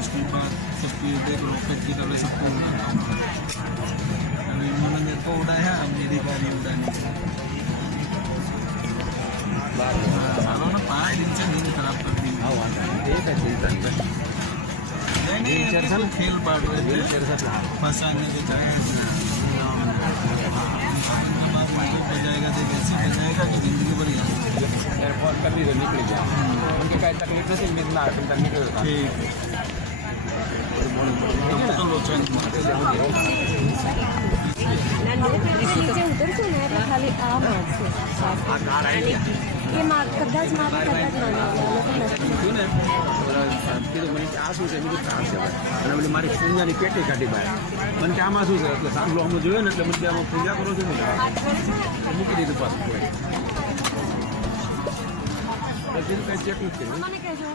उसके बाद सबकी देख रॉकेट की तरह सबको उड़ाता हूँ। अभी उन्होंने मेरे को उड़ाया, अब मेरी गाड़ी उड़ाने की। सालों ने 5 दिन से नींद खराब कर दी। नहीं तो खेल बांट रहे थे फंसाने के चाहे बजाएगा तो वैसे बजाएगा कि जिंदगी भर याद एयरपोर्ट कर दी तो निकल गया उनकी काही तकलीफ नहीं मिलना निकल गया ठीक तो लोचन नीचे उतरतो ना એટલે ખાલી આ મારશે એ માર કદાચ મારે કદાચ ના ને કીધું મને આ શું છે બીજું ત્રાસ છે અને મને મારી પૂંજાની પેટી કાઢી બહાર મને કે આમાં શું છે એટલે સાંભળો અમે જોયું ને એટલે મને આમાં પૂજા કરો છો ને મૂકી દીધું પાછું કીધું કંઈ ચેક નથી કર્યું મને કહેજો